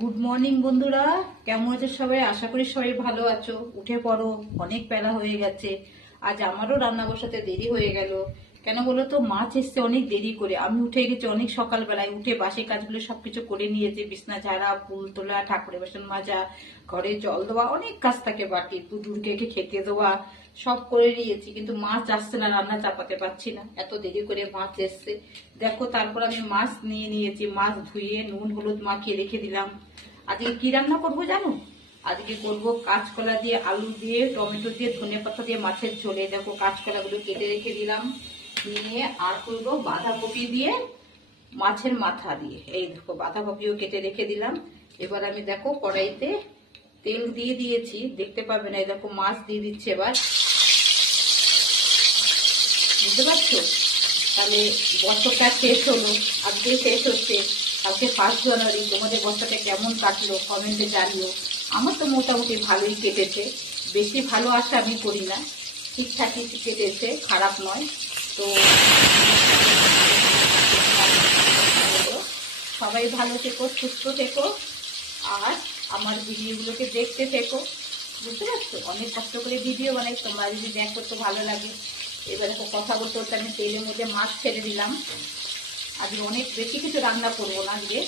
Good morning বন্ধুরা, কেমন আছো সবাই? আশা করি সবাই ভালো আছো। উঠে পড়ো, অনেক বেলা হয়ে গেছে। আজ আমারও রান্না বসাতে দেরি হয়ে গেল। কেন বলো তো, মাছ এসছে অনেক দেরি করে। আমি উঠে গেছি অনেক সকালবেলায়, উঠে বাসি কাজগুলো সবকিছু করে নিয়েছি। বিছনা ঝাড়া, ফুল তোলা, ঠাকুরের বাসন মাজা, ঘরে জল দেওয়া, অনেক কাজ থাকে বাকি। দুধুরকে খেতে দেওয়া, সব করে নিয়েছি, কিন্তু মাছ আসছে না, রান্না চাপাতে পারছি না, এত দেরি করে মাছ এসছে। দেখো, তারপর আমি মাছ নিয়ে নিয়েছি, মাছ ধুয়ে নুন হলুদ মাখিয়ে রেখে দিলাম। আজকে কি রান্না করবো জানো? আজকে করব কাঁচকলা দিয়ে, আলু দিয়ে, টমেটো দিয়ে, ধনেপাতা দিয়ে মাছের ঝোলে। দেখো, কাঁচকলাগুলো কেটে রেখে দিলাম, নিয়ে আর করবো বাঁধাকপি দিয়ে মাছের মাথা দিয়ে। এই দেখো, বাঁধাকপিও কেটে রেখে দিলাম। এবার আমি দেখো কড়াইতে তেল দিয়ে দিয়েছি, দেখতে পাবে না। এই দেখো, মাছ দিয়ে দিচ্ছে এবার, বুঝতে পারছো? তাহলে বছরটা শেষ হলো, আজকে শেষ হচ্ছে, কালকে 1 জানুয়ারি। তোমাদের বছরটা কেমন কাটলো কমেন্টে জানিও। আমার তো মোটামুটি ভালোই কেটেছে, বেশি ভালো আশা আমি করি না, ঠিকঠাকই কেটেছে, খারাপ নয়। তো সবাই ভালো থেকো, সুস্থ থেকো, আর আমার ভিডিওগুলোকে দেখতে থেকো, বুঝতে পারছো? অনেক কষ্ট করে ভিডিও বানাই, তোমরা যদি দেখো তো ভালো লাগে। এবার কথা বলতে বলতে আমি তেলের মধ্যে মাছ ছেড়ে দিলাম। আজকে অনেক বেশি কিছু রান্না করবো না, আজকে